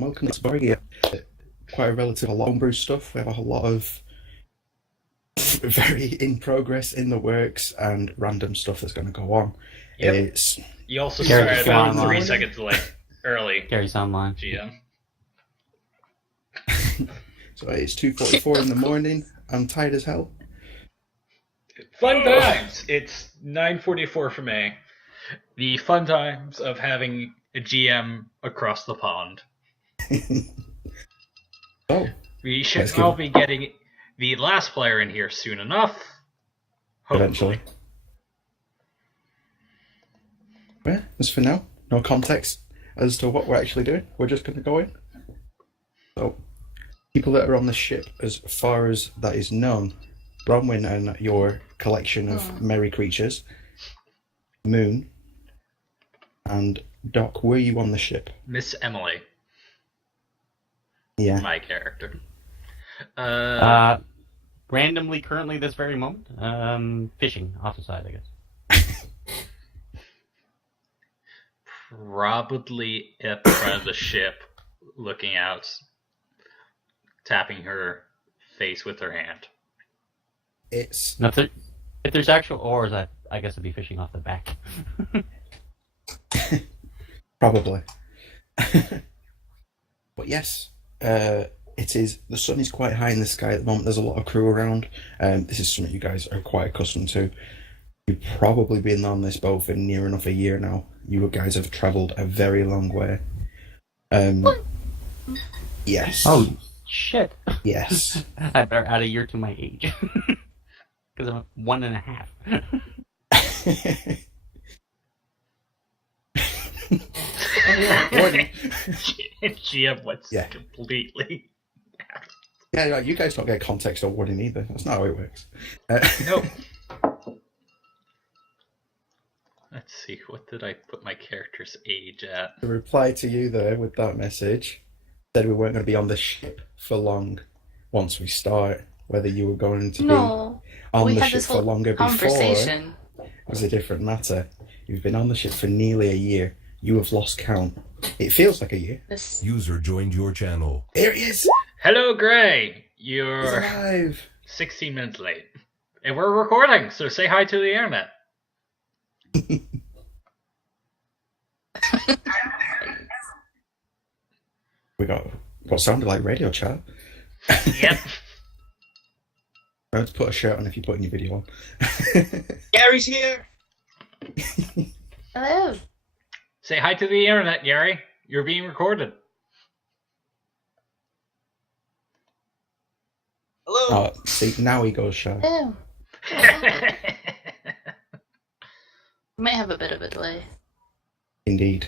Welcome to Asvargia. Quite a relative homebrew stuff. We have a lot of very in progress, in the works, and random stuff that's going to go on. Yep. It's You also Gary, started come about on, 3 Lauren. seconds early, Gary's online. GM. so it's 2:44 in the morning. I'm tired as hell. Fun times! It's 9:44 for me. The fun times of having a GM across the pond. Oh, We should Let's all give- be getting the last player in here soon enough. Hopefully. eventually. Well, as for now, no context as to what we're actually doing. We're just going to go in. So, people that are on the ship, as far as that is known, Bronwyn and your collection of merry creatures, Moon, and Doc, were you on the ship? Miss Emily, Yeah. my character. Randomly, currently, this very moment, fishing off the side, I guess. Probably at the front of the ship, looking out, tapping her face with her hand. It's Now, if there's actual oars, I guess I'd be fishing off the back. probably. But yes, it is. The sun is quite high in the sky at the moment. There's a lot of crew around. This is something you guys are quite accustomed to. You've probably been on this boat for near enough a year now. You guys have travelled a very long way. Yes. Oh, shit. Yes. I better add a year to my age. Because I'm 1.5. Oh, yeah, warning. GM went Yeah. completely. Yeah, you guys don't get context or warning either. That's not how it works. Nope. Let's see, what did I put my character's age at? The reply to you there with that message said we weren't going to be on the ship for long once we start. Whether you were going to No, be on we the had ship this for whole longer before conversation. was a different matter. You've been on the ship for nearly a year. You have lost count. It feels like a year. This User joined your channel. Here he is. Hello, Gray! He's You're alive. 16 minutes late. And we're recording, so say hi to the internet. We got what sounded like radio chat. Yep. I have to put a shirt on if you put in your video on. Gary's here. hello. Say hi to the internet, Gary. You're being recorded. Hello. Oh, see, now he goes shy. Hello. Might have a bit of a delay. Indeed.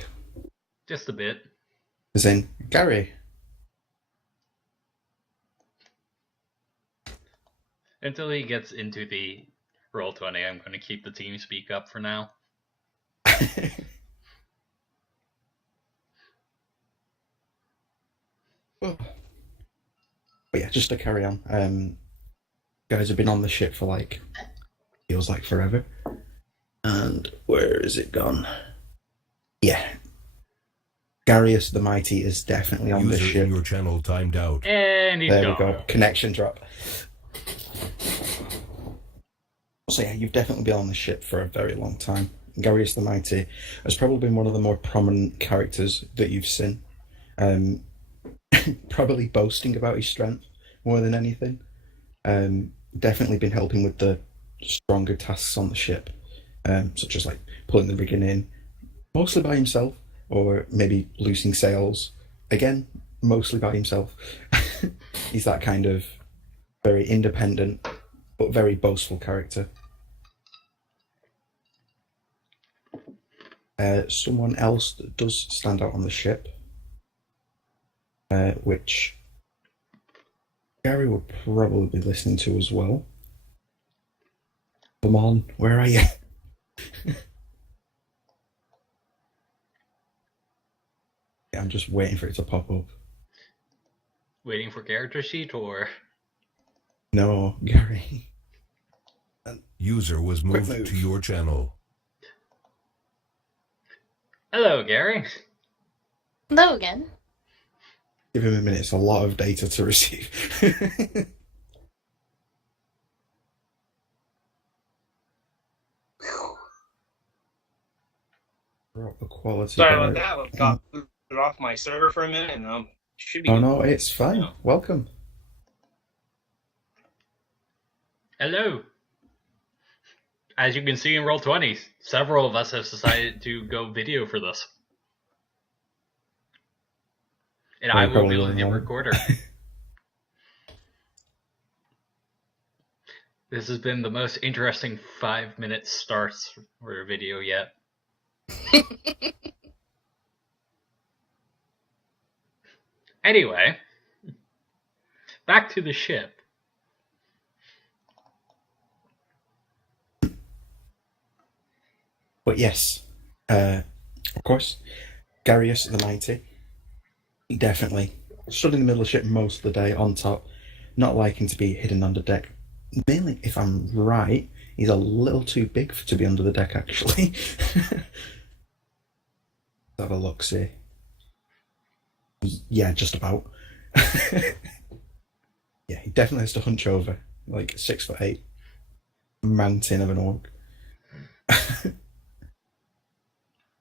Just a bit. As in, Gary. Until he gets into the Roll20, I'm going to keep the team speak up for now. But yeah, just to carry on. Guys have been on the ship for feels like forever. And where is it gone? Yeah. Garius the Mighty is definitely on the User ship. in your channel timed out. And he's There gone. we go. Connection drop. So yeah, you've definitely been on the ship for a very long time. Garius the Mighty has probably been one of the more prominent characters that you've seen. Probably boasting about his strength more than anything. Definitely been helping with the stronger tasks on the ship, such as pulling the rigging in, mostly by himself, or maybe loosing sails, again, mostly by himself. He's that kind of very independent, but very boastful character. Someone else that does stand out on the ship, which Gary will probably be listening to as well. Come on, where are you? Yeah, I'm just waiting for it to pop up. Waiting for character sheet, or... No, Gary. User was Quick moved move. to your channel. Hello, Gary. Hello again. Give him a minute. It's a lot of data to receive. Drop the quality. Sorry about that. I got booted off my server for a minute, and should be. Oh good. no, it's fine. Yeah. Welcome. Hello. As you can see in Roll20, several of us have decided to go video for this. And I will be the recorder. This has been the most interesting 5-minute starts for a video yet. Anyway, back to the ship. But yes, of course, Garius the Mighty, definitely stood in the middle of the ship most of the day on top, not liking to be hidden under deck. Mainly, if I'm right, he's a little too big to be under the deck, actually. Let's have a look, see. Yeah, just about. Yeah, he definitely has to hunch over, like 6'8", mountain of an orc.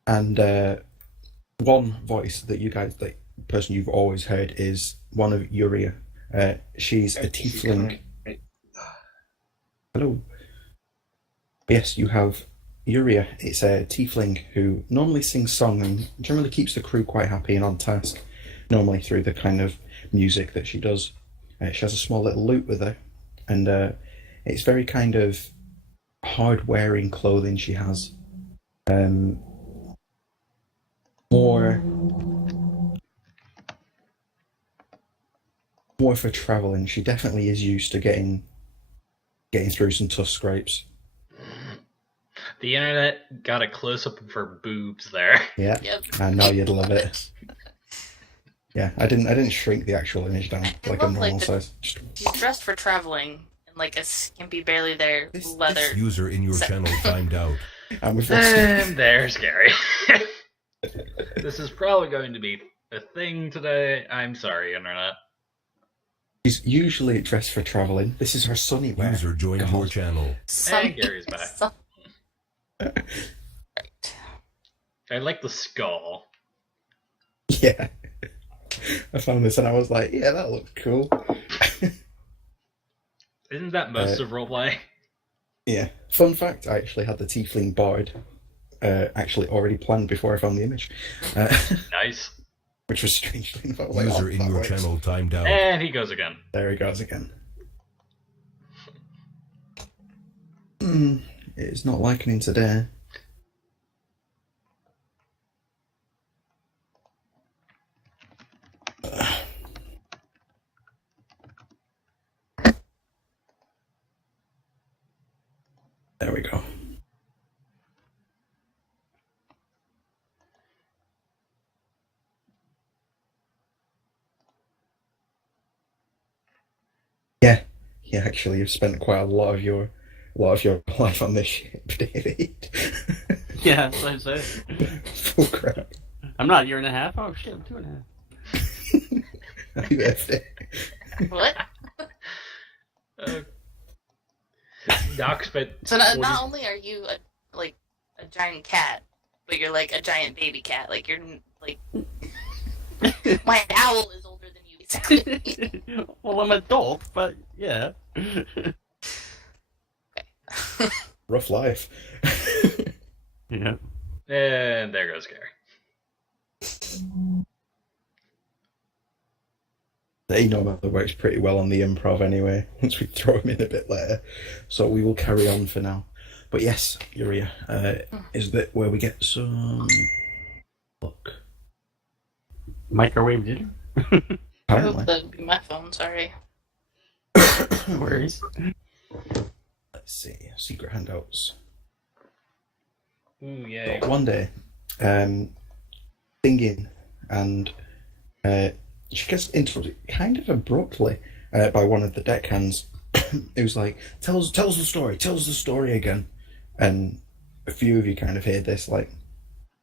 And one voice that you guys, the person you've always heard, is one of Uria. She's a tiefling. Hello. Yes, you have Uria. It's a tiefling who normally sings song and generally keeps the crew quite happy and on task, normally through the kind of music that she does. She has a small little lute with her, and it's very kind of hard-wearing clothing she has. More for travelling. She definitely is used to getting through some tough scrapes. The internet got a close-up of her boobs there. Yeah, Yep. I know you'd love it. Yeah, I didn't shrink the actual image down like a love, normal like, size. She's dressed for traveling in like a skimpy, barely there This- leather. User in your channel timed out. And we've And there's Gary. This is probably going to be a thing today. I'm sorry, internet. She's usually dressed for travelling. This is her sunny wear. User joined your channel. And Gary's back. Right. I like the skull. Yeah. I found this and I was like, yeah, that looks cool. Isn't that most of roleplay? Yeah. Fun fact, I actually had the tiefling bard actually already planned before I found the image. Nice. Which was strangely not like, User oh, in that your works. channel timed out. And he goes again. There he goes again. It's not liking him today. There we go. Yeah, actually, you've spent quite a lot of your life on this ship, David. Yeah, that's what I said. Full crap. I'm not a year and a half. Oh shit, I'm 2.5. Happy birthday. What? Doc spent. So not 40 only are you a giant cat, but you're like a giant baby cat. Like you're like my owl is older than you, basically. Well, I'm adult, but yeah. Rough life. Yeah. And there goes Gary. They normally works pretty well on the improv anyway, once we throw him in a bit later. So we will carry on for now. But yes, Uria is that where we get some look. Microwave dinner. I hope Apparently. that'd be my phone. Sorry. No worries. Let's see, secret handouts. Ooh, yay. But one day, singing, and she gets interrupted kind of abruptly by one of the deckhands. It was like, tells the story again. And a few of you kind of hear this like,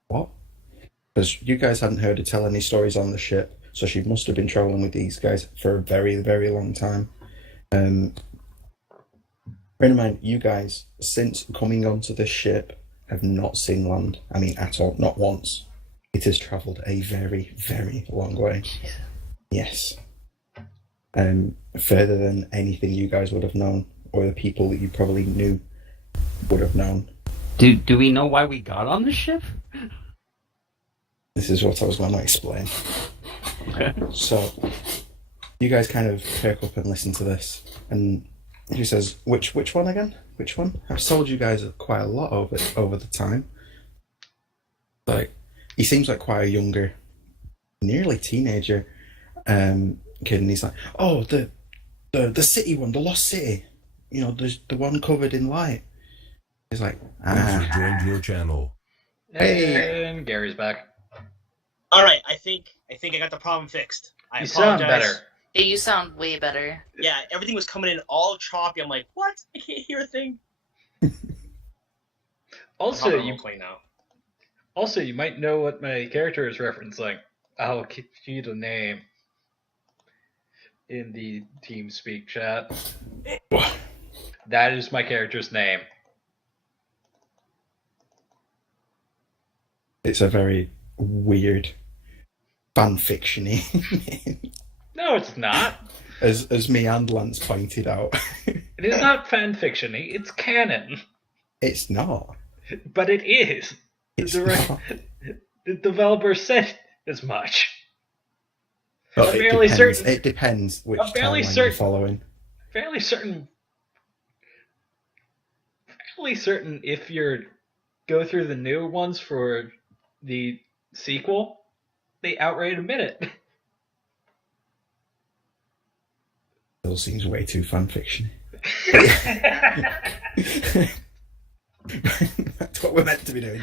what? Because you guys hadn't heard her tell any stories on the ship, so she must have been traveling with these guys for a very, very long time. Bear in mind, you guys, since coming onto this ship, have not seen land. I mean, at all, not once. It has travelled a very, very long way. Yes. Further than anything you guys would have known, or the people that you probably knew would have known. Do we know why we got on the ship? This is what I was going to explain. Okay. So, you guys kind of perk up and listen to this, and he says, which one again? Which one? I've told you guys quite a lot over the time. Like, he seems like quite a younger, nearly teenager kid, and he's like, oh, the city one, the lost city. You know, there's the one covered in light. He's like, User joined your channel. Hey. And Gary's back. All right, I think I got the problem fixed. I You apologize. sound better. Yeah, you sound way better. Yeah, everything was coming in all choppy. I'm like, what? I can't hear a thing. Also, I'm you playing now. Also, you might know what my character is referencing. I'll give you the name in the TeamSpeak chat. That is my character's name. it's a very weird fanfiction-y name. No, it's not. As me and Lance pointed out. It is not fanfiction-y. It's canon. It's not. But it is. It's The not. The developer said as much. But I'm fairly certain. It depends which I'm fairly timeline you're certain. following. Fairly certain if you go through the new ones for the sequel, they outright admit it. Still seems way too fanfiction. That's what we're meant to be doing.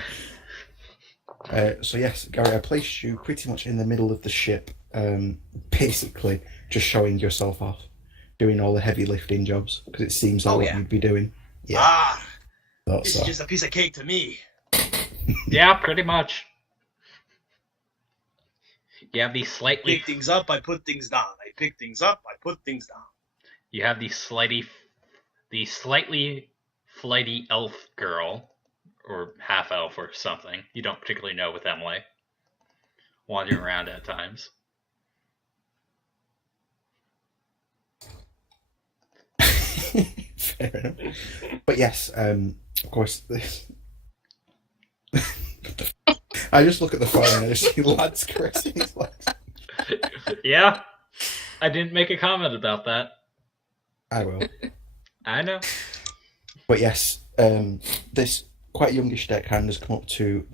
So yes, Gary, I placed you pretty much in the middle of the ship, basically just showing yourself off, doing all the heavy lifting jobs, because it seems like Oh, what yeah. you'd be doing. Yeah, Ah, thought this so. is just a piece of cake to me. Yeah, pretty much. You have the slightly Pick things up, I put things down. I pick things up, I put things down. You have the slightly flighty elf girl, or half elf or something. You don't particularly know with Emily. Wandering around at times. Fair enough. But yes, of course, this. I just look at the phone and I just see lads caressing his legs. Yeah, I didn't make a comment about that. I will. I know. But yes, this quite youngish deckhand has come up to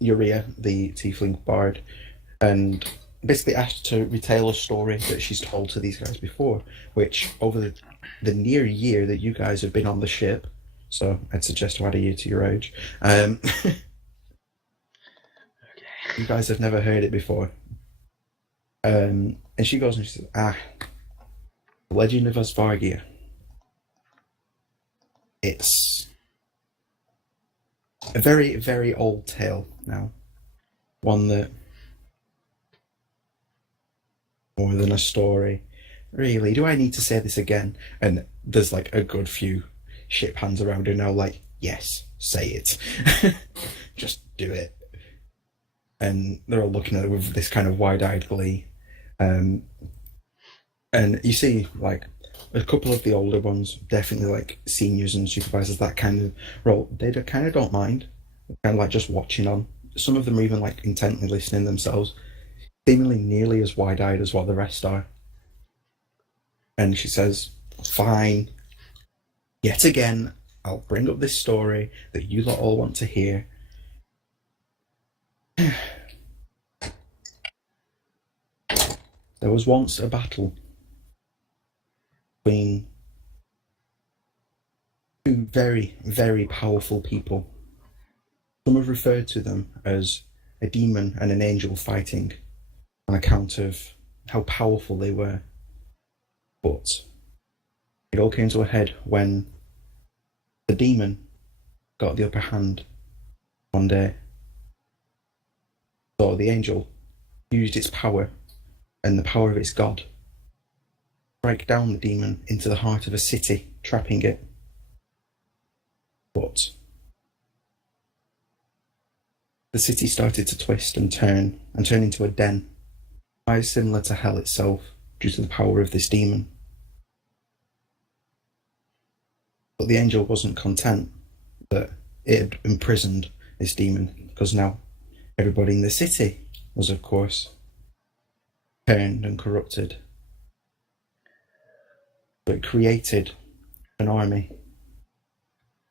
Urea, the tiefling bard, and basically asked to retell a story that she's told to these guys before, which over the near year that you guys have been on the ship, so I'd suggest to add a year to your age, you guys have never heard it before. And she goes and she says, the Legend of Asvargia. It's a very, very old tale now. One that, more than a story. Really, do I need to say this again? And there's like a good few ship hands around her now, like, yes, say it. Just do it. And they're all looking at her with this kind of wide-eyed glee. And you see, like, a couple of the older ones, definitely like seniors and supervisors, that kind of role, they kind of don't mind. Kind of like just watching on. Some of them are even like intently listening themselves, seemingly nearly as wide-eyed as what the rest are. And she says, fine. Yet again, I'll bring up this story that you lot all want to hear. There was once a battle between two very, very powerful people. Some have referred to them as a demon and an angel fighting on account of how powerful they were. But it all came to a head when the demon got the upper hand one day. So the angel used its power and the power of its god to strike down the demon into the heart of a city, trapping it. But the city started to twist and turn into a den, quite similar to hell itself due to the power of this demon. But the angel wasn't content that it had imprisoned this demon, because now everybody in the city was, of course, turned and corrupted. But it created an army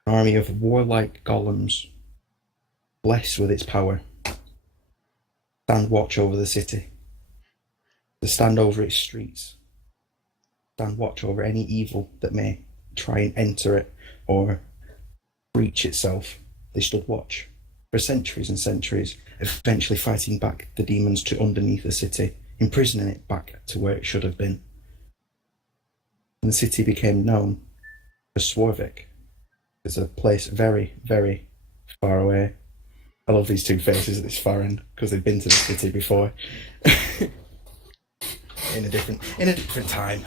of warlike golems, blessed with its power, stand watch over the city, to stand over its streets, stand watch over any evil that may try and enter it or breach itself. They stood watch for centuries and centuries, eventually fighting back the demons to underneath the city, imprisoning it back to where it should have been. And the city became known as Swarvik. It's a place very, very far away. I love these two faces at this far end because they've been to the city before. in a different time.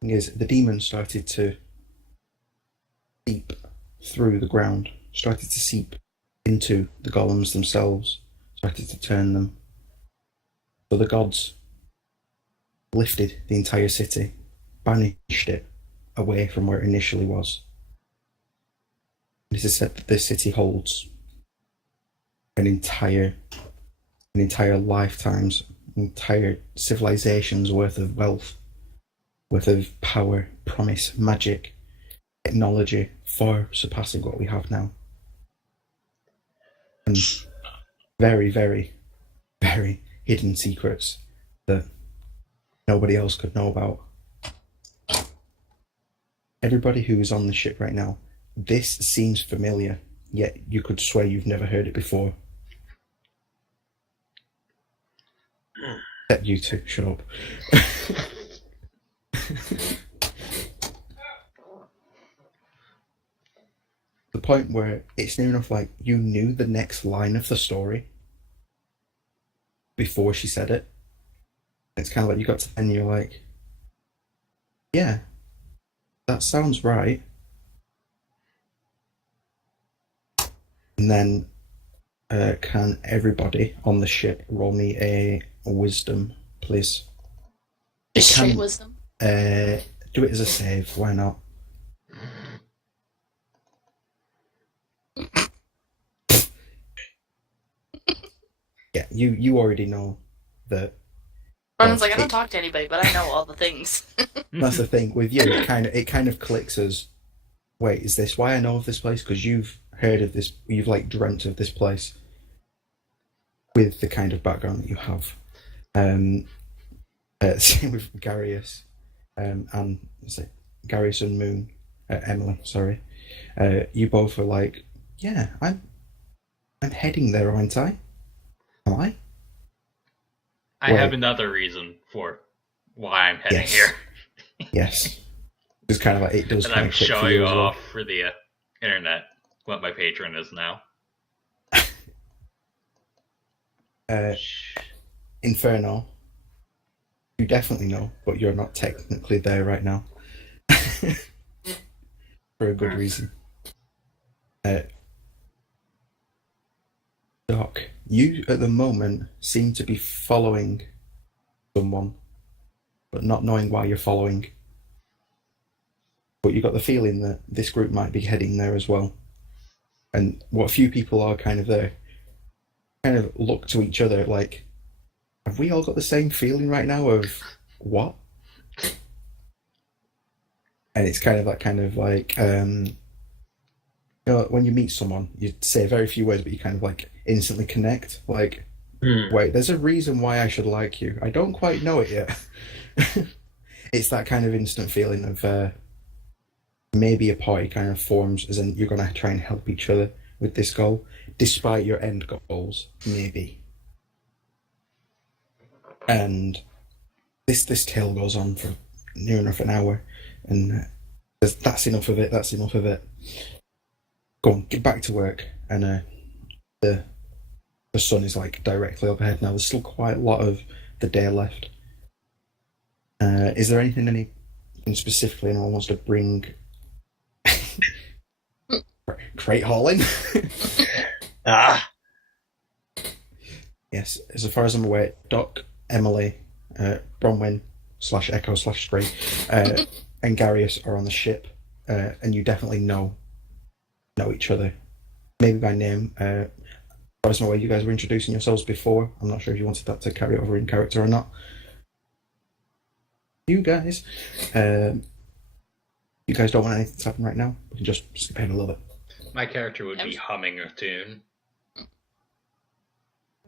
Thing is, the demons started to seep through the ground, started to seep into the golems themselves, started to turn them. So the gods lifted the entire city, banished it away from where it initially was. It is said that this city holds an entire lifetime's, entire civilization's worth of wealth, worth of power, promise, magic, technology, far surpassing what we have now. And very, very, very hidden secrets that nobody else could know about. Everybody who is on the ship right now, this seems familiar, yet you could swear you've never heard it before. Except you two, shut up. The point where it's near enough like you knew the next line of the story before she said it. It's kind of like you got to the end and you're like, yeah, that sounds right. And then can everybody on the ship roll me a wisdom, please? Just straight wisdom. Do it as a save, why not? Yeah, you already know that. Ronan's like, I don't talk to anybody, but I know all the things. That's the thing with you. It kind of clicks as, wait, is this why I know of this place? Because you've heard of this, you've like dreamt of this place with the kind of background that you have. Same with Garius, and Garius and Moon, Emily. Sorry, you both were like, yeah, I'm heading there, aren't I? Am I? I have another reason for why I'm heading here. Yes. It's kind of like it does. And kind I'm of click for showing you as well. off for the internet what my patron is now. Inferno. You definitely know, but you're not technically there right now. For a good reason. Doc, you at the moment seem to be following someone, but not knowing why you're following. But you got the feeling that this group might be heading there as well. And what few people are kind of there, kind of look to each other like, have we all got the same feeling right now of what? And it's kind of that kind of like, you know, when you meet someone, you say very few words, but you kind of like instantly connect. Like, wait, there's a reason why I should like you. I don't quite know it yet. It's that kind of instant feeling of maybe a party kind of forms, as in you're going to try and help each other with this goal, despite your end goals, maybe. And this tale goes on for near enough an hour, and that's enough of it. That's enough of it. Go on, get back to work. And the the sun is like directly overhead now. There's still quite a lot of the day left. Is there anything specifically anyone wants to bring? Crate hauling. Ah, Yes, as far as I'm aware, Doc, Emily, Bronwyn / Echo / Stray, and Garius are on the ship, and you definitely know each other, maybe by name. As far as I'm aware, you guys were introducing yourselves before. I'm not sure if you wanted that to carry over in character or not. You guys don't want anything to happen right now. We can just skip ahead a little bit. My character would be humming a tune. I'm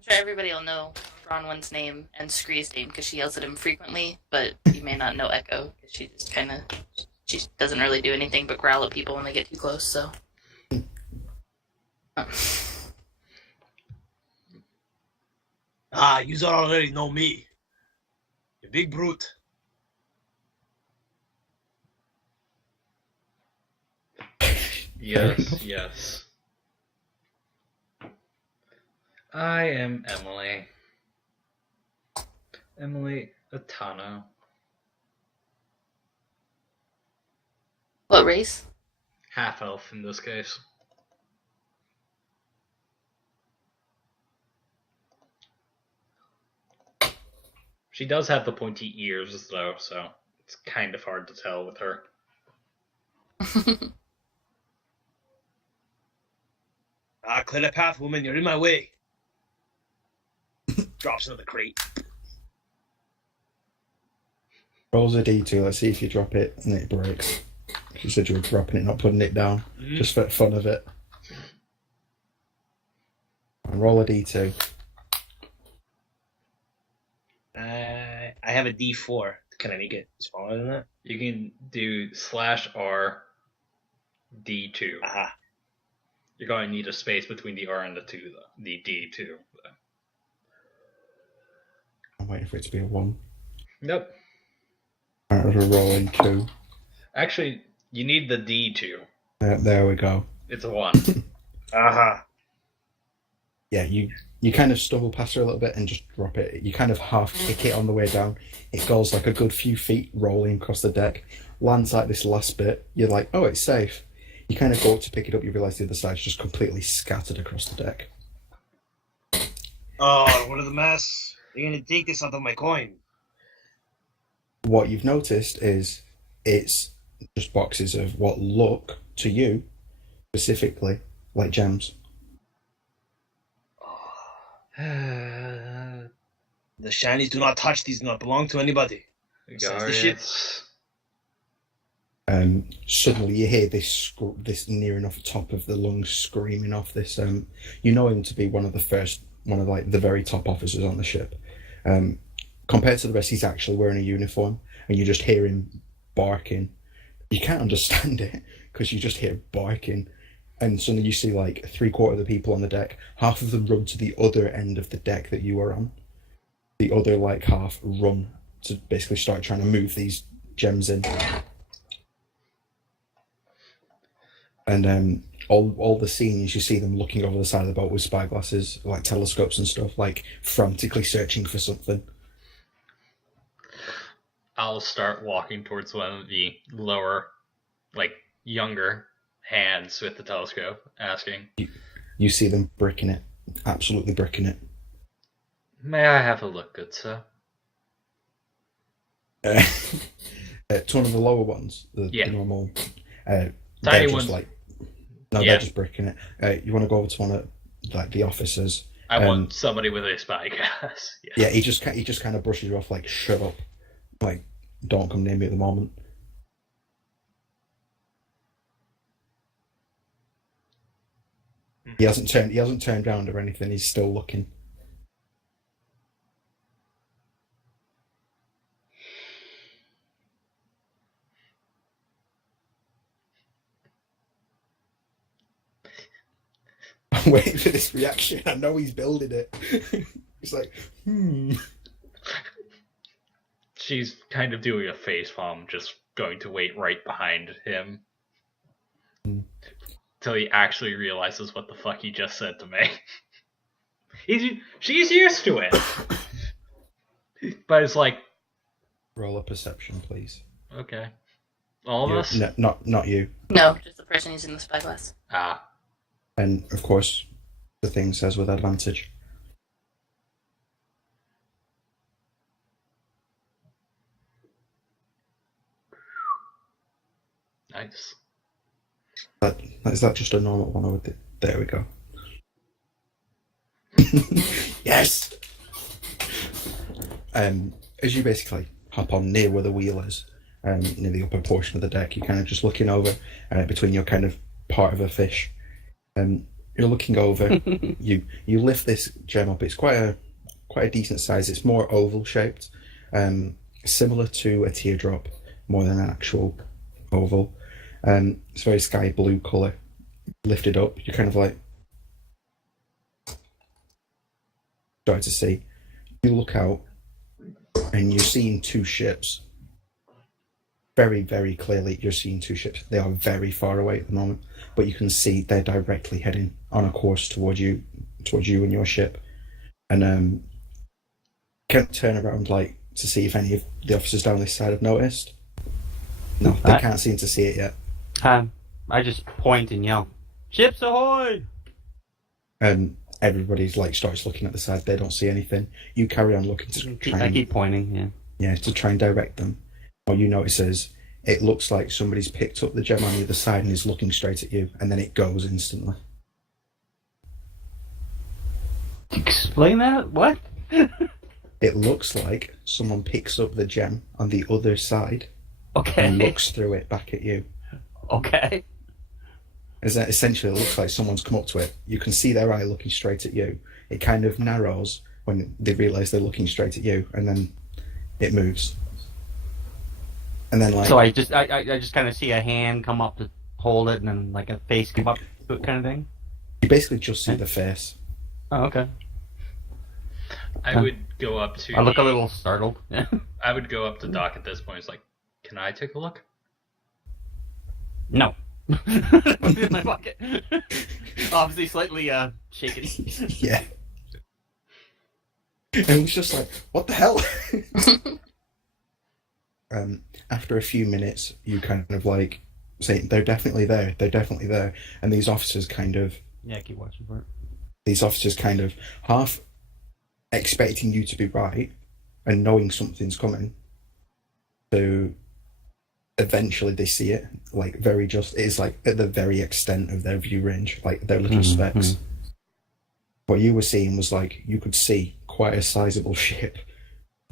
sure everybody will know Bronwyn's name and Scree's name because she yells at him frequently, but you may not know Echo because she doesn't really do anything but growl at people when they get too close, so. you already know me. You big brute. Yes, yes. I am Emily. Emily Atano. What race? Half elf in this case. She does have the pointy ears though, so it's kind of hard to tell with her. Clear the path, woman. You're in my way. Drops into the crate. Rolls a d2. Let's see if you drop it and it breaks. You said you were dropping it, not putting it down, just for fun of it. And roll a d2. I have a D4. Can I make it smaller than that? You can do /R D2. Aha. You're going to need a space between the R and the 2, though. The D2. Though. I'm waiting for it to be a 1. Nope. Alright, we're rolling 2. Actually, you need the D2. There we go. It's a 1. Aha. Yeah, you kind of stumble past her a little bit and just drop it. You kind of half kick it on the way down. It goes like a good few feet rolling across the deck. Lands like this last bit. You're like, oh, it's safe. You kind of go up to pick it up. You realise the other side's just completely scattered across the deck. Oh, what a mess. You're gonna take this out of my coin. What you've noticed is it's just boxes of what look to you specifically like gems. The shinies do not touch these, do not belong to anybody. Says the ship. Suddenly you hear this near enough top of the lungs screaming off this. You know him to be one of the very top officers on the ship. Compared to the rest, he's actually wearing a uniform, and you just hear him barking. You can't understand it because you just hear barking, and suddenly you see like 3/4 of the people on the deck. Half of them run to the other end of the deck that you are on. The other like half run to basically start trying to move these gems in. And all the scenes, you see them looking over the side of the boat with spyglasses, like telescopes and stuff, like frantically searching for something. I'll start walking towards one of the lower, like, younger hands with the telescope, asking, You see them bricking it, absolutely bricking it. "May I have a look, good sir?" To one of the lower ones, the normal. Tiny they're just ones. like, no, they're just bricking it. You want to go over to one of like the officers? I want somebody with a spyglass. Yeah, he just kind of brushes you off, like, shut up, like, don't come near me at the moment. He hasn't turned around or anything. He's still looking. I'm waiting for this reaction. I know he's building it. He's like, She's kind of doing a face palm, just going to wait right behind him. Till he actually realizes what the fuck he just said to me. She's used to it. But it's like, Roll a perception, please. okay. All of You- us? No, not you. No, just the person using the spyglass. Ah. And of course, the thing says with advantage. Nice. Is that just a normal one? Or there we go. Yes. As you basically hop on near where the wheel is, near the upper portion of the deck, you're kind of just looking over between your kind of part of a fish. You're looking over. you lift this gem up. It's quite a decent size. It's more oval shaped, similar to a teardrop more than an actual oval. It's very sky blue colour. Lifted up, you're kind of like starting to see. You look out and you're seeing two ships. Very, very clearly you're seeing two ships. They are very far away at the moment, but you can see they're directly heading on a course towards you and your ship. And can't turn around like to see if any of the officers down this side have noticed. No, they can't seem to see it yet. I just point and yell, "Ships ahoy!" And everybody's like starts looking at the side. They don't see anything. You carry on looking to try. I keep pointing. Yeah, to try and direct them. What you notice is it looks like somebody's picked up the gem on the other side and is looking straight at you, and then it goes instantly. Explain that? What? It looks like someone picks up the gem on the other side Okay. and looks through it back at you. Okay. Essentially, it looks like someone's come up to it. You can see their eye looking straight at you. It kind of narrows when they realise they're looking straight at you, and then it moves. And then, like, So I just kind of see a hand come up to hold it, and then like a face come up to it, kind of thing. you basically just see the face. Oh, okay. I would go up to. I look a little startled. I would go up to Doc at this point. It's like, can I take a look? No. In my pocket. Obviously slightly shaken. Yeah. And it's just like, what the hell? After a few minutes, you kind of like say, they're definitely there, and these officers kind of keep watching for it. These officers kind of half expecting you to be right and knowing something's coming, so eventually they see it, like it is like at the very extent of their view range, like their little specks. What you were seeing was like you could see quite a sizable ship,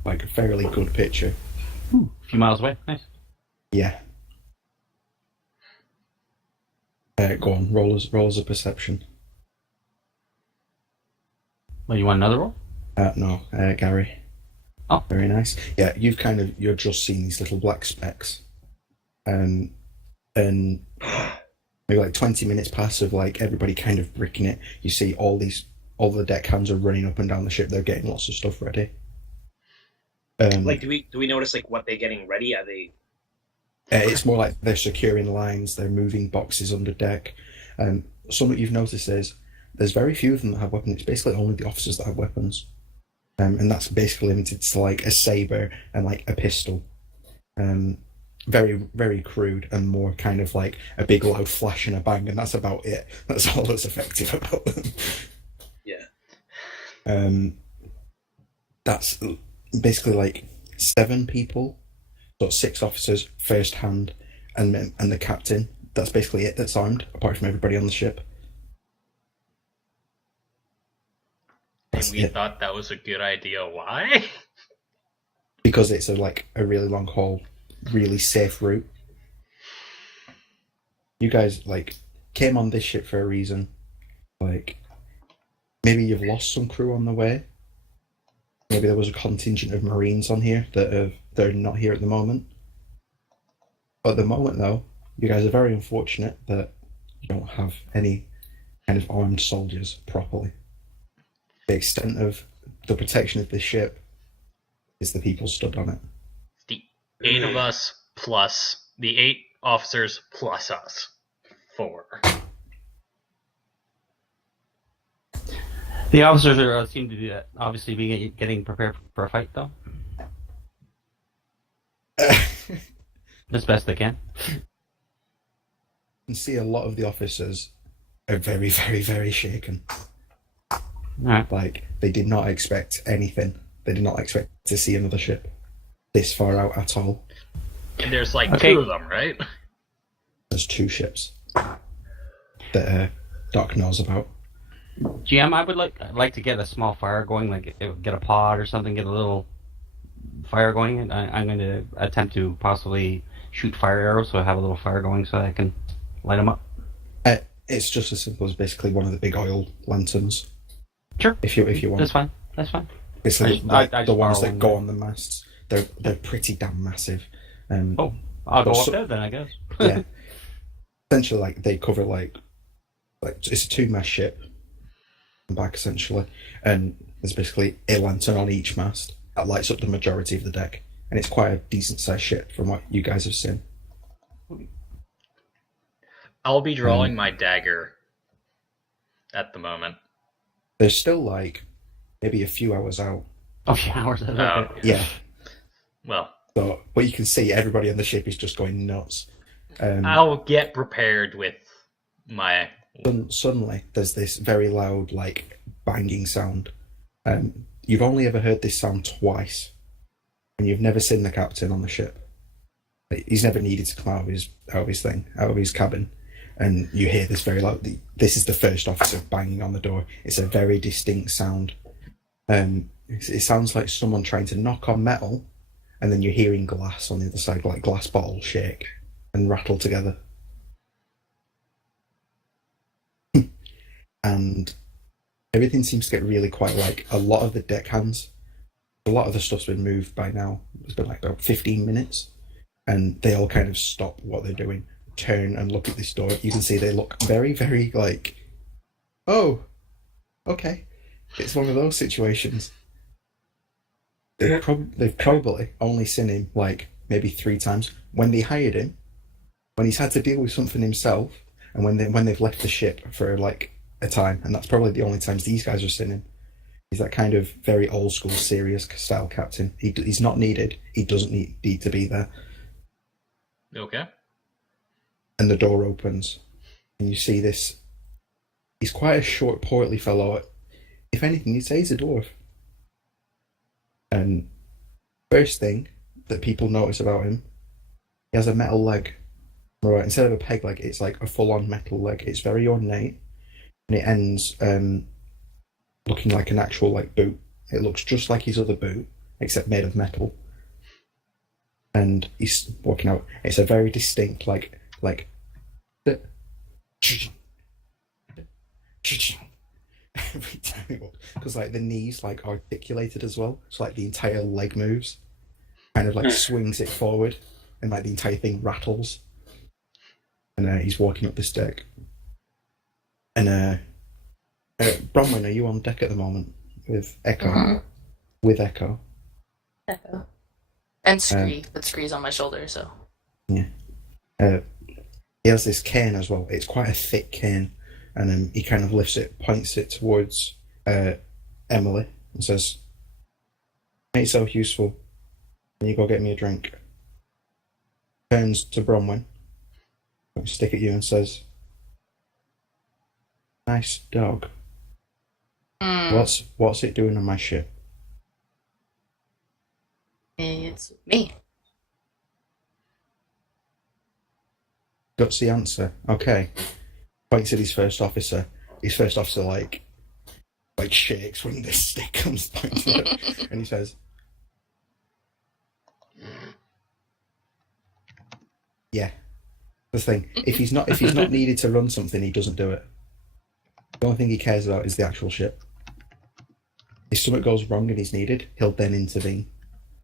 like a fairly good picture. A few miles away. Nice. Yeah. Go on, roll as a perception. Well, you want another roll? No, Gary. Oh. Very nice. Yeah, you're just seeing these little black specks. And maybe like 20 minutes pass of like everybody kind of bricking it. You see all the deckhands are running up and down the ship. They're getting lots of stuff ready. Like, do we notice like what they're getting ready? Are they? It's more like they're securing lines. They're moving boxes under deck. Something you've noticed is there's very few of them that have weapons. It's basically only the officers that have weapons, and that's basically limited to like a saber and like a pistol. Very, very crude and more kind of like a big loud flash and a bang, and that's about it. That's all that's effective about them. Yeah. That's basically like 7 people, so 6 officers, first hand, and the captain. That's basically it that's armed, apart from everybody on the ship. And we thought that was a good idea. Why? Because it's a really long haul, really safe route. You guys like came on this ship for a reason. Like maybe you've lost some crew on the way. Maybe there was a contingent of Marines on here that are not here at the moment. But at the moment, though, you guys are very unfortunate that you don't have any kind of armed soldiers properly. The extent of the protection of this ship is the people stood on it. The 8 of us plus the 8 officers plus us. 4. The officers seem to be obviously be getting prepared for a fight, though, as best they can. can see a lot of the officers are very, very, very shaken. All right. Like, they did not expect anything. They did not expect to see another ship this far out at all. And there's like Okay. 2 of them, right? There's 2 ships that Doc knows about. GM, I would like to get a small fire going, like get a pod or something, get a little fire going. And I'm going to attempt to possibly shoot fire arrows, so I have a little fire going, so I can light them up. It's just as simple as basically one of the big oil lanterns. Sure. If you want. That's fine. That's fine. It's I the, just- like, I the just ones borrow that one. go on the masts. They're pretty damn massive. Oh, I'll go Also- up there then, I guess. Yeah. Essentially, like, they cover like it's a 2-mast ship back essentially, and there's basically a lantern on each mast that lights up the majority of the deck, and it's quite a decent sized ship from what you guys have seen. I'll be drawing my dagger at the moment. There's still like maybe a few hours out. Oh, yeah, hours. Okay. Oh, Yeah. well, So, but you can see everybody on the ship is just going nuts. I'll get prepared with my. Suddenly, there's this very loud, like, banging sound. You've only ever heard this sound twice, and you've never seen the captain on the ship. Like, he's never needed to come out of his cabin, and you hear this very loud. This is the first officer banging on the door. It's a very distinct sound. It sounds like someone trying to knock on metal, and then you're hearing glass on the other side, like glass bottles shake and rattle together. And everything seems to get really quiet. Like, a lot of the deckhands, a lot of the stuff's been moved by now. It's been like about 15 minutes, and they all kind of stop what they're doing, turn and look at this door. You can see they look very, very like, oh, okay. It's one of those situations. They've probably only seen him like maybe 3 times. When they hired him, when he's had to deal with something himself, and when they've left the ship for like a time, and that's probably the only times these guys are seen him. He's that kind of very old school, serious style captain. He's not needed. He doesn't need to be there. Okay. And the door opens, and you see this. He's quite a short, portly fellow. If anything, you'd say he's a dwarf. And first thing that people notice about him, he has a metal leg. Right, instead of a peg leg, it's like a full-on metal leg. It's very ornate, and it ends looking like an actual like boot. It looks just like his other boot, except made of metal. And he's walking out. It's a very distinct like every time he walks, because like the knees like articulated as well, so like the entire leg moves, kind of like swings it forward, and like the entire thing rattles. And he's walking up this deck. And Bronwyn, are you on deck at the moment with Echo? Mhm. With Echo. Echo. And Scree, but Scree's on my shoulder, so. He has this cane as well. It's quite a thick cane, and he kind of lifts it, points it towards Emily, and says, "Make yourself useful. Can you go get me a drink?" Turns to Bronwyn, stick at you, and says, "Nice dog. What's it doing on my ship?" It's me. Gutsy answer. Okay. Points at his first officer. His first officer like shakes when this stick comes pointing at it, and he says, "Yeah." The thing. If he's not needed to run something, he doesn't do it. The only thing he cares about is the actual ship. If something goes wrong and he's needed, he'll then intervene.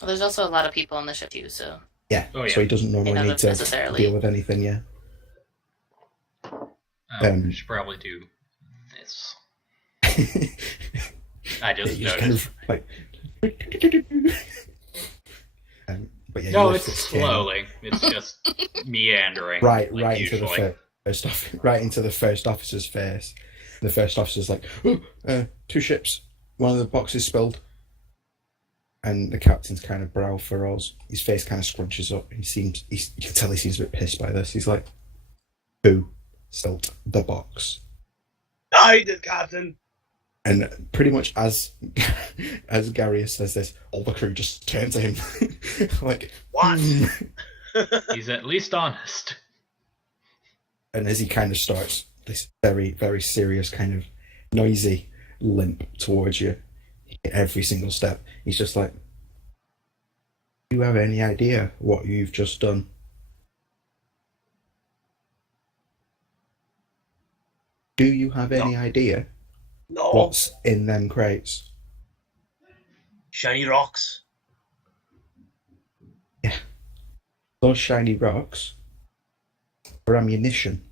Well, there's also a lot of people on the ship too, so. Yeah. Oh, yeah. So he doesn't normally He need doesn't to necessarily. deal with anything. Yeah. I should probably do this. I just He's kind noticed. of like. But yeah, No, you it's lift this cane. slowly. It's just meandering. Right like into usually. right into the first officer's face, The first officer's like, oh, 2 ships. One of the boxes spilled. And the captain's kind of brow furrows. His face kind of scrunches up. You can tell he seems a bit pissed by this. He's like, who spilled the box? I did, Captain. And pretty much as Gary says this, all the crew just turn to him. Like, What? He's at least honest. And as he kind of starts this very, very serious kind of noisy limp towards you, every single step, he's just like, do you have any idea what you've just done? Do you have any idea No. what's in them crates? Shiny rocks. Yeah. Those shiny rocks are ammunition.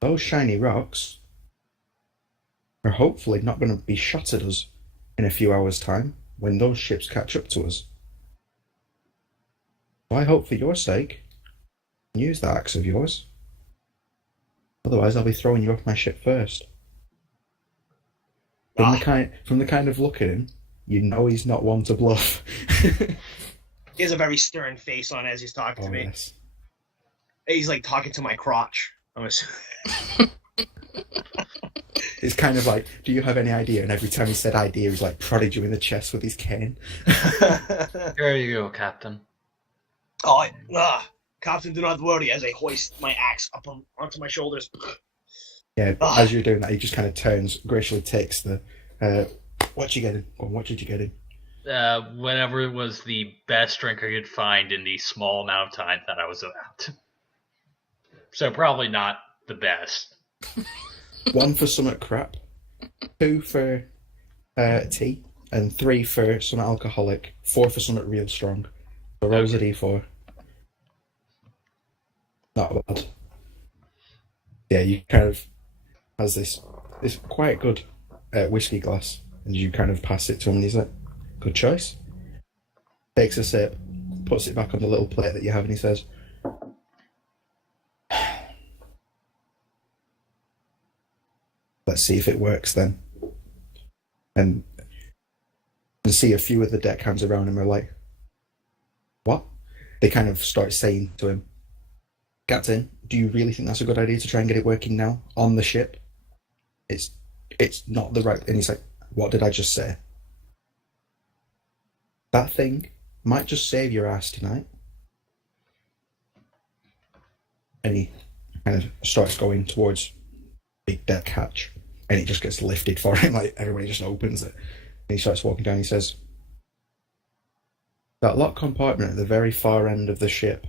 Those shiny rocks are hopefully not going to be shot at us in a few hours' time when those ships catch up to us. So I hope for your sake, use that axe of yours. Otherwise, I'll be throwing you off my ship first. From the kind of look at him, you know he's not one to bluff. He has a very stern face on as he's talking to me. Yes. He's like talking to my crotch. I'm assuming. It's kind of like, do you have any idea? And every time he said idea, he's like prodded you in the chest with his cane. Here you go, Captain. Captain, do not worry as I hoist my axe up onto my shoulders. Yeah, as you're doing that, he just kind of turns, graciously takes the, what you getting? Or what did you get him? Whatever was the best drink I could find in the small amount of time that I was out. So probably not the best. 1 for some crap, 2 for tea, and 3 for some alcoholic, 4 for something real strong. So rolls a d4. Not bad. Yeah, you kind of has this quite good whiskey glass, and you kind of pass it to him, and he's like, good choice. Takes a sip, puts it back on the little plate that you have, and he says, let's see if it works then. And you see a few of the deckhands around him are like, what? They kind of start saying to him, Captain, do you really think that's a good idea to try and get it working now on the ship? It's not the right... And he's like, what did I just say? That thing might just save your ass tonight. And he kind of starts going towards big deck hatch, and it just gets lifted for him, like everybody just opens it. And he starts walking down, he says, that lock compartment at the very far end of the ship,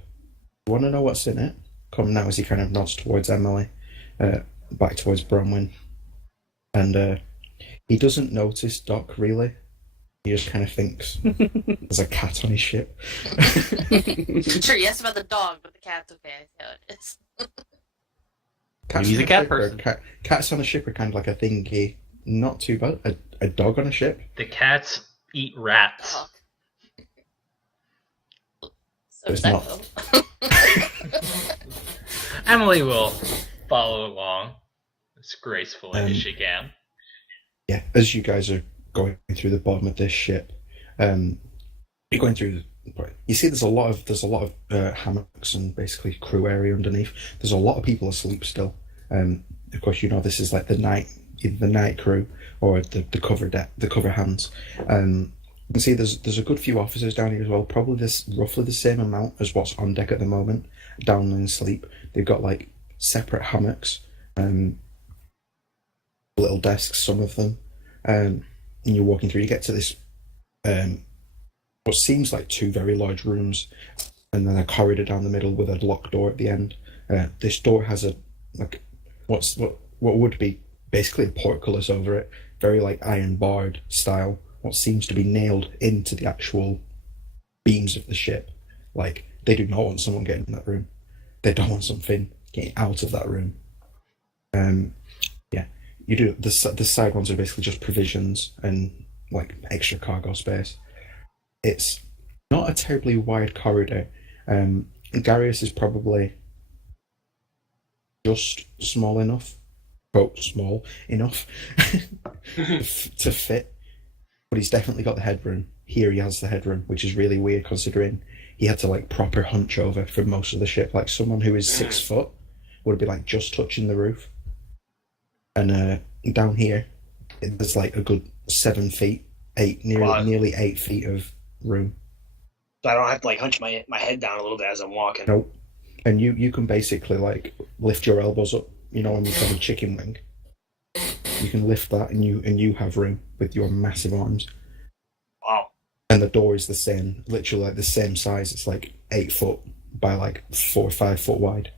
you want to know what's in it? Come now, as he kind of nods towards Emily, back towards Bronwyn. And he doesn't notice Doc, really. He just kind of thinks there's a cat on his ship. Sure, you asked about the dog, but the cat's okay. I see how it is. He's a cat person. Cats on a ship are kind of like a thingy. Not too bad. A dog on a ship? The cats eat rats. Oh. So It's does not. Echo. Emily will follow along as gracefully as she can. Yeah, as you guys are going through the bottom of this ship, you're going through. You see, there's a lot of hammocks and basically crew area underneath. There's a lot of people asleep still. Of course, you know this is like either the night crew or the cover deck, the cover hands. You can see there's a good few officers down here as well. Probably roughly the same amount as what's on deck at the moment, down in sleep. They've got like separate hammocks, little desks, some of them. And you're walking through. You get to this what seems like 2 very large rooms, and then a corridor down the middle with a locked door at the end. This door has what would be basically a portcullis over it, very like iron barred style. What seems to be nailed into the actual beams of the ship. Like, they do not want someone getting in that room. They don't want something getting out of that room. Yeah, you do. The side ones are basically just provisions and like extra cargo space. It's not a terribly wide corridor. Darius is probably just small enough, quote, small enough to fit. But he's definitely got the headroom. Here he has the headroom, which is really weird considering he had to like proper hunch over for most of the ship. Like someone who is 6 foot would be like just touching the roof. And down here, there's like a good 7 feet, nearly 8 feet of room. So I don't have to like hunch my head down a little bit as I'm walking. Nope. And you can basically like lift your elbows up, you know, when you have a chicken wing. You can lift that and you have room with your massive arms. Wow. And the door is the same, literally like the same size. It's like 8 foot by like 4 or 5 foot wide.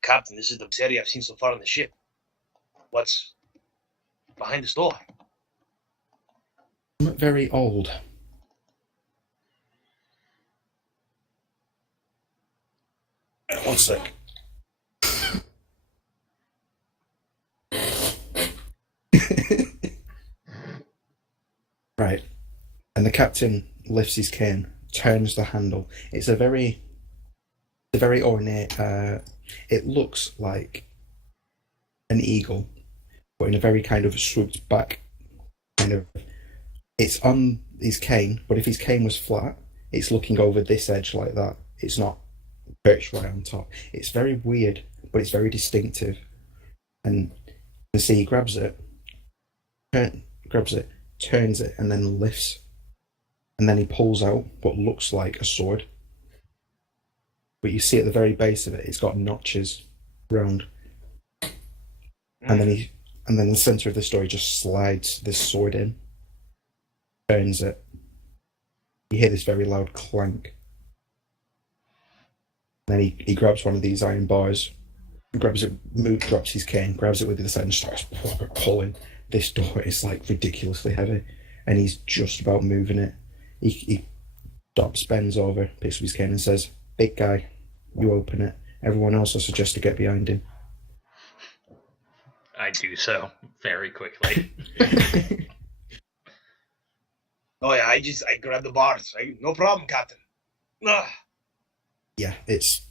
Captain, this is the best area I've seen so far on the ship. What's behind this door? Not very old. One sec. Right. And the captain lifts his cane, turns the handle. It's a very ornate, it looks like an eagle, but in a very kind of swooped back kind of. It's on his cane, but if his cane was flat, it's looking over this edge like that. It's not perched right on top. It's very weird, but it's very distinctive. And you can see he grabs it, turns it, and then lifts. And then he pulls out what looks like a sword. But you see at the very base of it, it's got notches round. And then in the center of the story, just slides this sword in, turns it. You hear this very loud clank. Then he grabs one of these iron bars, grabs it, drops his cane, grabs it with the other side and starts pulling. This door is like ridiculously heavy, and he's just about moving it. He stops, bends over, picks up his cane and says, "Big guy, you open it. Everyone else I suggest to get behind him." I do so very quickly. Oh yeah, I grabbed the bars. No problem, Captain. Yeah, it's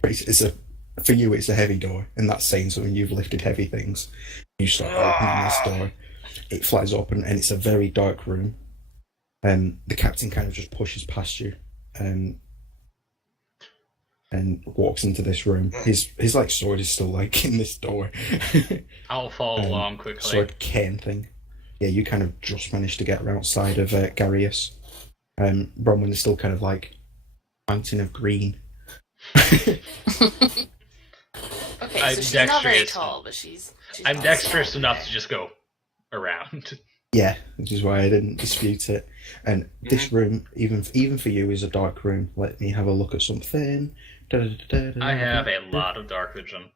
for you it's a heavy door, and that's saying something. You've lifted heavy things. You start opening this door. It flies open, and it's a very dark room. The captain kind of just pushes past you, and walks into this room. His like sword is still like in this door. I'll follow along quickly. Sword cane thing. Yeah, you kind of just managed to get outside of Garius. Bronwyn is still kind of like mountain of green. Okay, I'm so she's not very dexterous. tall, but she's I'm not dexterous small. enough to just go around. Yeah, which is why I didn't dispute it. And this room, even for you, is a dark room. Let me have a look at something. I have a lot of dark vision.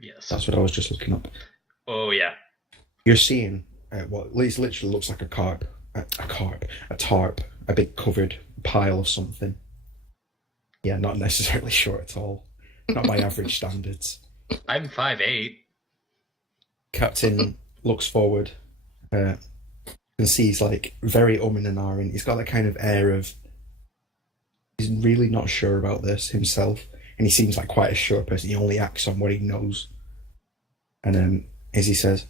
Yes. That's what I was just looking up. Oh yeah. You're seeing what literally looks like a tarp, a big covered pile of something. Yeah, not necessarily short at all. Not by average standards. I'm 5'8". Captain looks forward. And sees like very and ahhing. He's got that kind of air of he's really not sure about this himself, and he seems like quite a sure person. He only acts on what he knows. And as he says,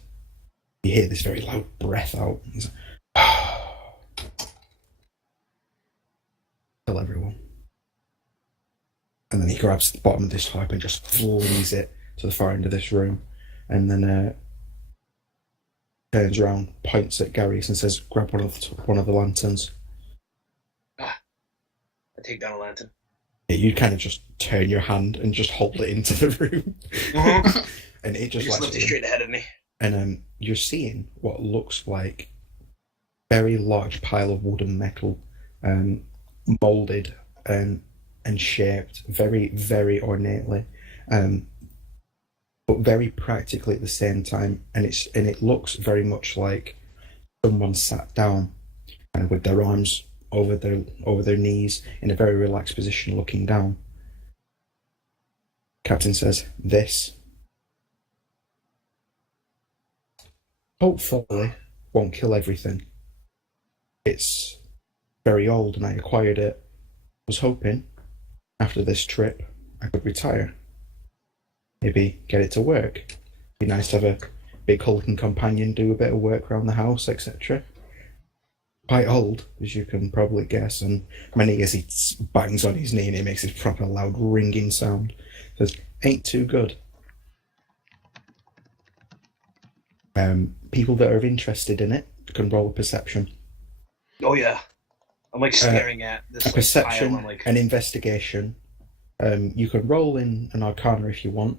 you hear this very loud breath out. He's like, tell everyone. And then he grabs the bottom of this pipe and just flings it to the far end of this room, and then turns around, points at Garius and says, "Grab one of the lanterns." I take down a lantern. Yeah, you kind of just turn your hand and just hold it into the room, and it just lift it straight ahead of me. And you're seeing what looks like very large pile of wood and metal, molded and shaped very, very ornately, but very practically at the same time. And it looks very much like someone sat down and with their arms over their knees in a very relaxed position, looking down. Captain says, "This hopefully won't kill everything. It's very old and I acquired it. Was hoping after this trip I could retire. Maybe get it to work. Be nice to have a big hulking companion, do a bit of work around the house, etc. Quite old, as you can probably guess, and many as he bangs on his knee and it makes this proper loud ringing sound. Says, ain't too good. People that are interested in it can roll a perception. Oh yeah, I'm like staring at this A like, perception, pile. I'm like, an investigation. You can roll in an arcana if you want,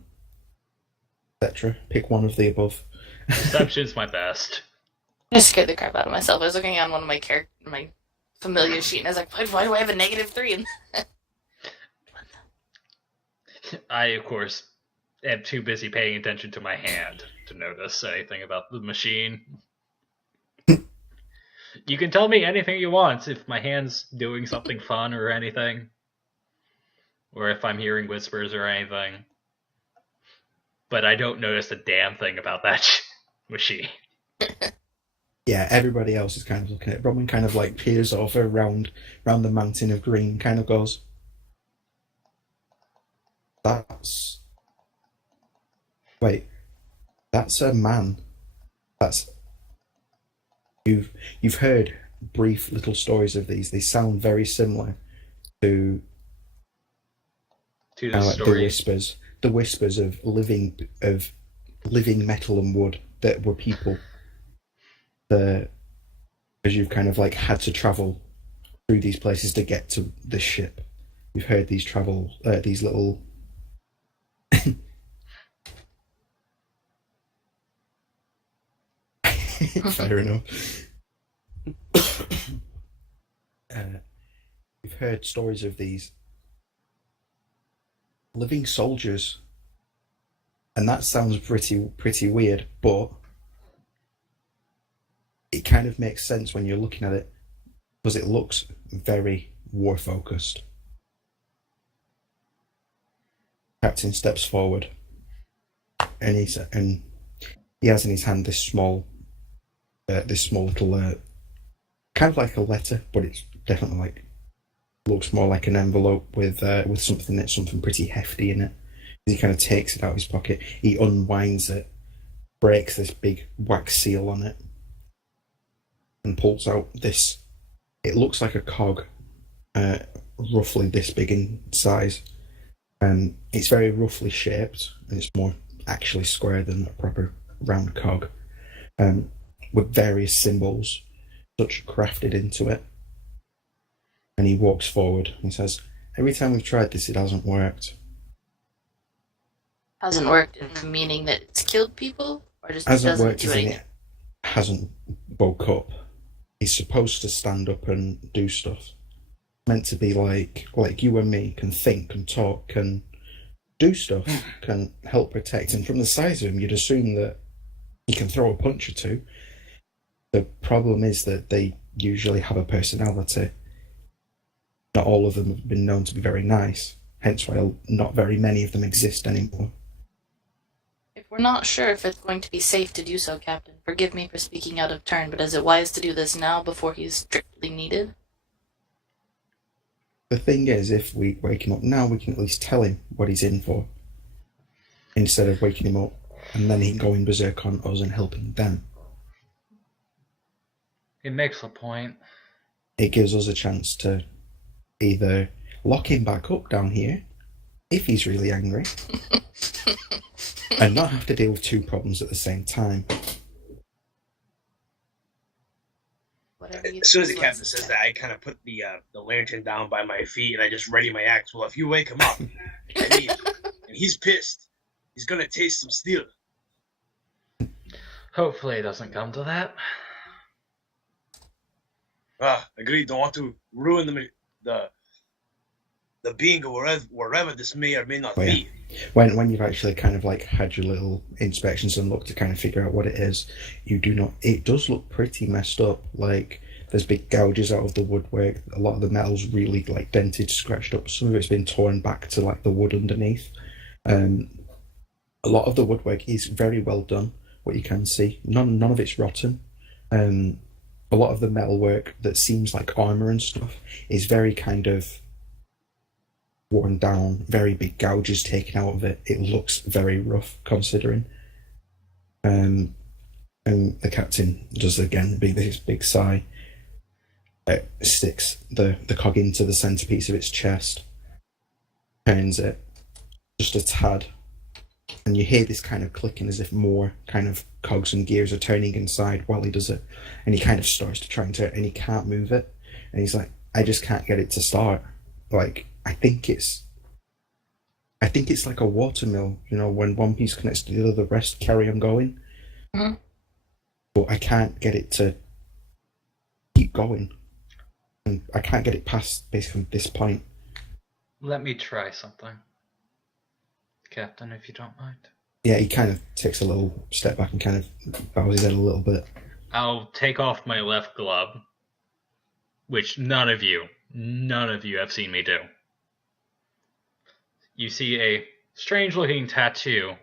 etc. Pick one of the above. Perception's my best. I scared the crap out of myself. I was looking on one of my familiar sheet, and I was like, why do I have a -3? I, of course, am too busy paying attention to my hand to notice anything about the machine. You can tell me anything you want if my hand's doing something fun or anything. Or if I'm hearing whispers or anything. But I don't notice a damn thing about that machine. Yeah, everybody else is kind of looking at it. Bronwyn kind of like peers over around the mountain of green, kind of goes, that's a man. That's you've heard brief little stories of these. They sound very similar to To kind the of like story. the whispers of living metal and wood that were people. Because you've kind of like had to travel through these places to get to the ship. You've heard these these little. Fair enough. We've heard stories of these living soldiers, and that sounds pretty weird, but it kind of makes sense when you're looking at it because it looks very war focused. Captain steps forward, and he has in his hand this small little, kind of like a letter, but it's definitely like looks more like an envelope with something pretty hefty in it. He kind of takes it out of his pocket. He unwinds it, breaks this big wax seal on it, and pulls out this. It looks like a cog, roughly this big in size. It's very roughly shaped, and it's more actually square than a proper round cog, with various symbols such crafted into it. And he walks forward and says, every time we've tried this, it hasn't worked. Hasn't worked in the meaning that it's killed people, or just Hasn't doesn't worked do as in anything. it hasn't woke up. He's supposed to stand up and do stuff. Meant to be like you and me, can think, can talk, can do stuff, can help protect. And from the size of him, you'd assume that he can throw a punch or two. The problem is that they usually have a personality. Not all of them have been known to be very nice, hence why not very many of them exist anymore. If we're not sure if it's going to be safe to do so, Captain, forgive me for speaking out of turn, but is it wise to do this now before he's strictly needed? The thing is, if we wake him up now, we can at least tell him what he's in for, instead of waking him up and then he going berserk on us and helping them. It makes a point. It gives us a chance to either lock him back up down here, if he's really angry, and not have to deal with two problems at the same time. Whatever you as soon as the think is captain wise, says that, I kind of put the lantern down by my feet and I just ready my axe. Well, if you wake him up, I mean, and he's pissed, he's gonna taste some steel. Hopefully it doesn't come to that. Agreed. Don't want to ruin the being of wherever this may or may not Oh, yeah. be. When you've actually kind of like had your little inspections and looked to kind of figure out what it is, you do not. It does look pretty messed up. Like there's big gouges out of the woodwork. A lot of the metal's really like dented, scratched up. Some of it's been torn back to like the wood underneath. A lot of the woodwork is very well done. What you can see, none of it's rotten. A lot of the metalwork that seems like armor and stuff is very kind of worn down, very big gouges taken out of it. It looks very rough considering. And the captain does again this big sigh. Sticks the cog into the centerpiece of its chest, turns it just a tad, and you hear this kind of clicking as if more kind of cogs and gears are turning inside while he does it. And he kind of starts to try and turn, and he can't move it. And he's like, I just can't get it to start. Like, I think it's like a watermill, you know, when one piece connects to the other, the rest carry on going. Mm-hmm. But I can't get it to keep going. And I can't get it past basically this point. Let me try something, Captain, if you don't mind. Yeah, he kind of takes a little step back and kind of bows his head a little bit. I'll take off my left glove, which none of you have seen me do. You see a strange-looking tattoo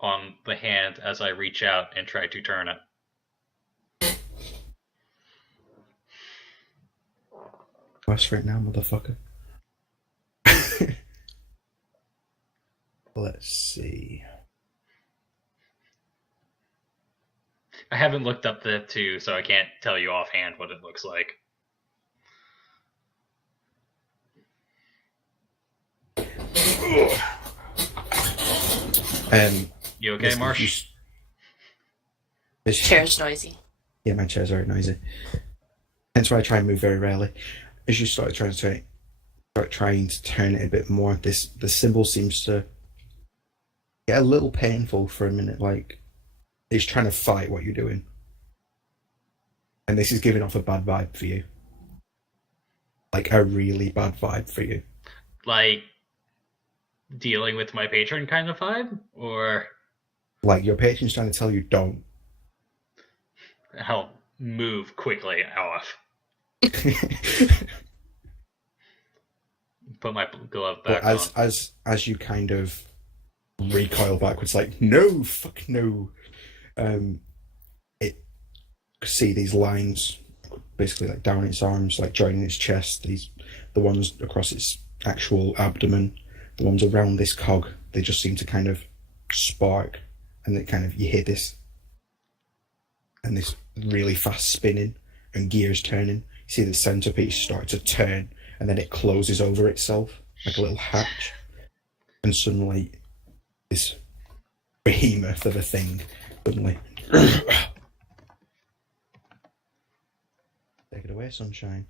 on the hand as I reach out and try to turn it. West right now, motherfucker. Let's see. I haven't looked up the tattoo, so I can't tell you offhand what it looks like. You okay, Marsh? Chair's noisy. Yeah, my chair's very noisy. Hence why I try and move very rarely. As you start trying to turn it a bit more, the symbol seems to get a little painful for a minute, like it's trying to fight what you're doing. And this is giving off a bad vibe for you. Like a really bad vibe for you. Like dealing with my patron kind of vibe? Or like your patron's trying to tell you don't. I'll move quickly off. Put my glove back on. As you kind of recoil backwards, like no, fuck no. It see these lines, basically like down its arms, like joining its chest. The ones across its actual abdomen, the ones around this cog. They just seem to kind of spark, and it kind of you hear this, and this really fast spinning and gears turning. You see the centerpiece start to turn, and then it closes over itself like a little hatch, and suddenly this behemoth of a thing suddenly take it away, sunshine.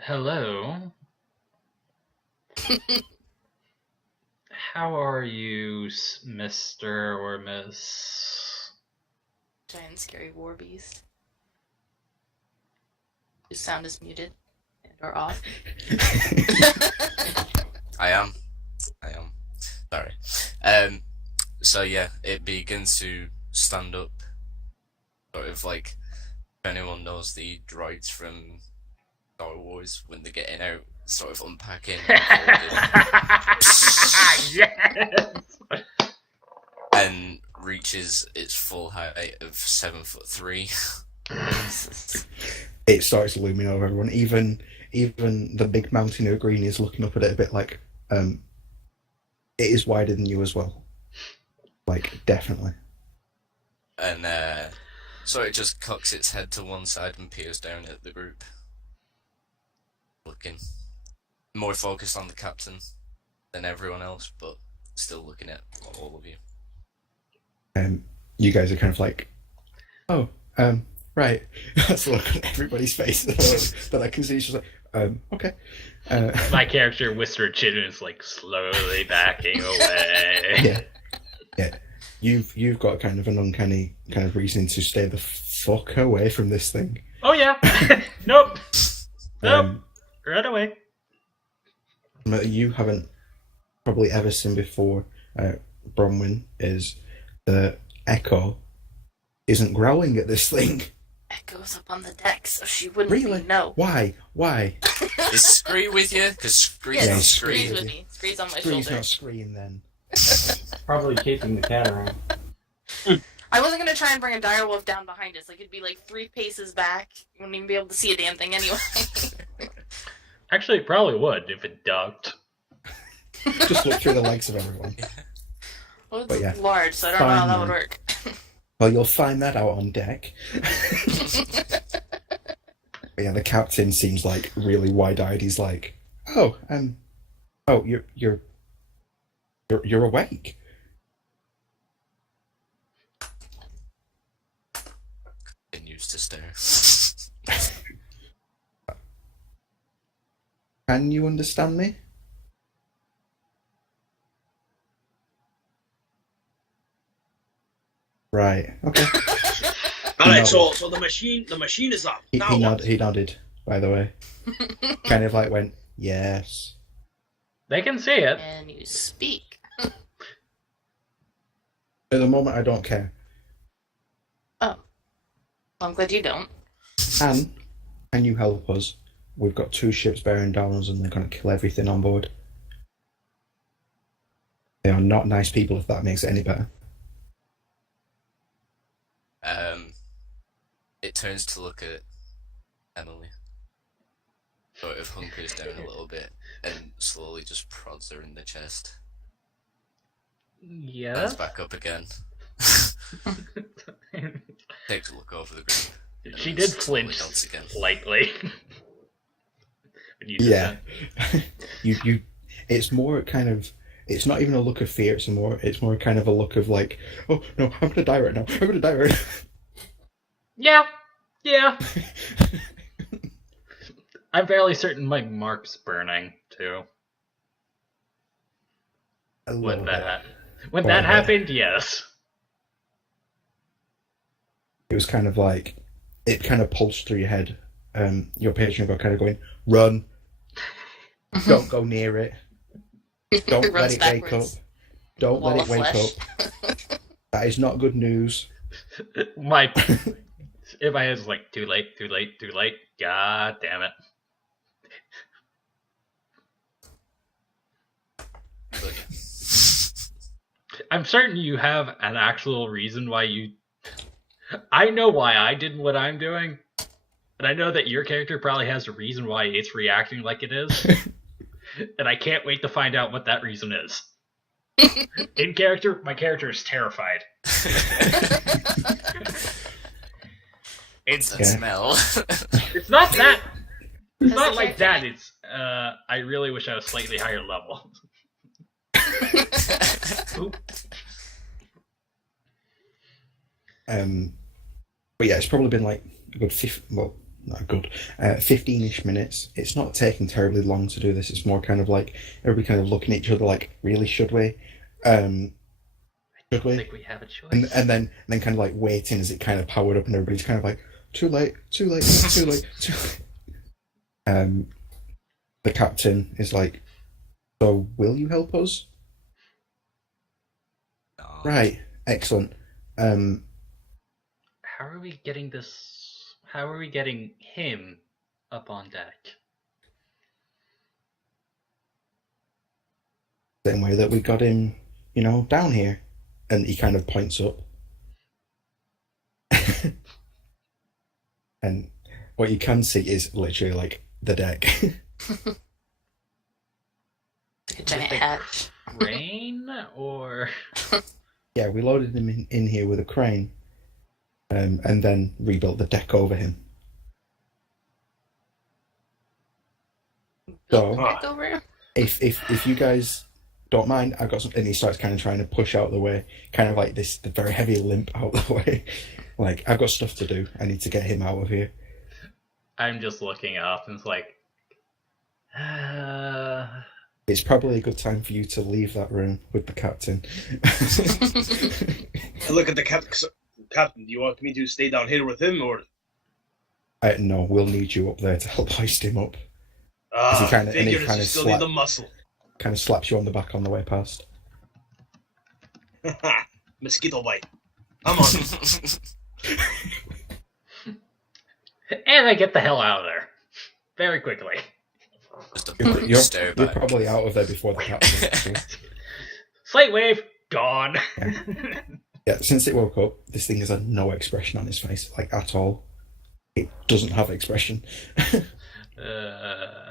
Hello. How are you, Mr. or Miss? Giant scary war beast. Whose sound is muted and or off. I am. Sorry. So yeah, it begins to stand up. Sort of like, if anyone knows the droids from Star Wars, when they're getting out, sort of unpacking, Yes! and reaches its full height of 7'3". It starts looming over everyone. Even the big Mountaineer Green is looking up at it a bit like, it is wider than you as well. Like, definitely. And so it just cocks its head to one side and peers down at the group. Looking. More focused on the captain than everyone else, but still looking at all of you. You guys are kind of like, oh, right. That's the look on everybody's face that I can see. It's just like, okay. My character, Whispered Chin, is like slowly backing away. Yeah. You've got kind of an uncanny kind of reasoning to stay the fuck away from this thing. Oh yeah. Nope. Right away. You haven't probably ever seen before, Bronwyn, is the Echo isn't growling at this thing. Echo's up on the deck, so she wouldn't Really? know. Why? Is Scree with you? Because Scree's Yes, on Scree's screen. with me. Scree's on my Scree's shoulder. not screaming then. Probably chasing the cat around. I wasn't gonna try and bring a direwolf down behind us. Like, it'd be like 3 paces back. You wouldn't even be able to see a damn thing anyway. Actually, it probably would if it ducked. Just look through the legs of everyone. Well, it's But yeah, large, so I don't know how that would fine, work. Well, you'll find that out on deck. But yeah, the captain seems like really wide-eyed. He's like, "Oh, you're awake." Continues to stare. Can you understand me? Right. Okay. All right, nodded. so the machine is up. Now what? He nodded. By the way, kind of like went, "Yes." They can see it. And you speak. At the moment, I don't care. Oh. Well, I'm glad you don't. And can you help us? We've got 2 ships bearing down on us, and they're going to kill everything on board. They are not nice people. If that makes it any better. It turns to look at Emily. Sort of hunkers down a little bit and slowly just prods her in the chest. Yeah. Stands back up again. Takes a look over the group. and She then did slowly flinch nods again. slightly. When you did Yeah. that. you. It's more kind of. It's not even a look of fear. It's more kind of a look of like, "Oh no, I'm gonna die right now. I'm gonna die right now." Yeah. I'm fairly certain my mark's burning too. A When little bit. that when Quite a that bit. happened, yes. It was kind of like it kind of pulsed through your head. Your patron got kind of going, "Run! Don't go near it. Don't let Runs it wake up. backwards. Don't Wall let of it wake flesh. up. That is not good news." My in my head was like, too late. God damn it. But I'm certain you have an actual reason why you. I know why I did what I'm doing, and I know that your character probably has a reason why it's reacting like it is, and I can't wait to find out what that reason is. In character, my character is terrified. what's that Yeah. smell? It's not that. It's Does not the like character- that. It's I really wish I was slightly higher level. Oop. But yeah, it's probably been like a good 15-ish minutes. It's not taking terribly long to do this. It's more kind of like everybody kind of looking at each other like, "Really, should we? Should I we?" think we have a choice. And then kind of like waiting as it kind of powered up, and everybody's kind of like, "Too late, too late, too late, too late." The captain is like, "So will you help us?" No. Right, excellent. How are we getting this? How are we getting him up on deck? Same way that we got him, down here. And he kind of points up. And what you can see is literally like the deck. Like a giant With the hatch. Crane or Yeah, we loaded him in here with a crane, and then rebuilt the deck over him. Built So- back over. If you guys don't mind, I've got some, and he starts kind of trying to push out the way, kind of like the very heavy limp out the way. Like, I've got stuff to do. I need to get him out of here. I'm just looking up and it's like, It's probably a good time for you to leave that room with the captain. I look at the captain. Do you want me to stay down here with him, or? No, we'll need you up there to help hoist him up. he kinda- and he Figures kinda you still slap- need the muscle. Kind of slaps you on the back on the way past. Mosquito bite. I'm on. and I get the hell out of there very quickly. Just a You're, blank you're, stare you're back. probably out of there before the captain. Actually. Slate wave gone. Yeah, since it woke up, this thing has had no expression on his face, like at all. It doesn't have expression. Uh,